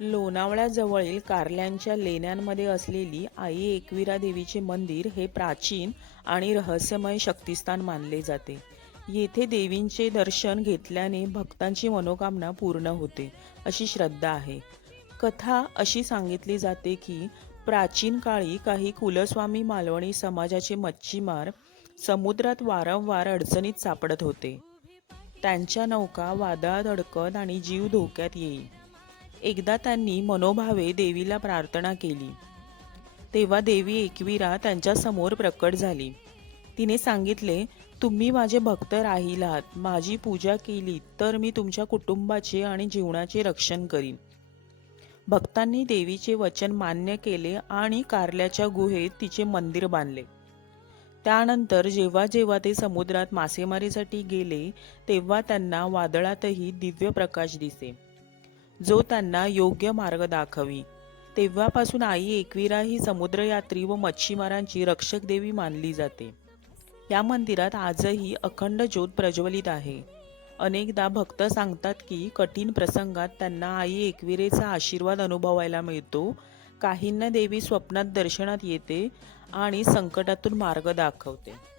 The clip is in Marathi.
लोणावळ्याजवळील कारल्यांच्या लेण्यांमध्ये असलेली आई एकविरा देवीचे मंदिर हे प्राचीन आणि रहस्यमय शक्तिस्थान मानले जाते. येथे देवींचे दर्शन घेतल्याने भक्तांची मनोकामना पूर्ण होते अशी श्रद्धा आहे. कथा अशी सांगितली जाते की प्राचीन काळी काही कुलस्वामी मालवणी समाजाचे मच्छीमार समुद्रात वारंवार अडचणीत सापडत होते. त्यांच्या नौका वादळात अडकत आणि जीव धोक्यात येईल. एकदा त्यांनी मनोभावे देवीला प्रार्थना केली. तेव्हा देवी एकविरा त्यांच्यासमोर प्रकट झाली. तिने सांगितले तुम्ही माझे भक्त राहिलात माझी पूजा केली तर मी तुमच्या कुटुंबाचे आणि जीवनाचे रक्षण करीन. भक्तांनी देवीचे वचन मान्य केले आणि कारल्याच्या गुहेत तिचे मंदिर बांधले. त्यानंतर जेव्हा जेव्हा ते समुद्रात मासेमारीसाठी गेले तेव्हा त्यांना वादळातही दिव्य प्रकाश दिसे. जो त्यांना योग्य मार्ग दाखवी. तेव्हापासून आई एकविरा ही समुद्रयात्री व मच्छीमारांची रक्षक देवी मानली जाते. या मंदिरात आजही अखंड ज्योत प्रज्वलित आहे. अनेकदा भक्त सांगतात की कठीण प्रसंगात त्यांना आई एकविरेचा आशीर्वाद अनुभवायला मिळतो. काहींना देवी स्वप्नात दर्शनात येते आणि संकटातून मार्ग दाखवते.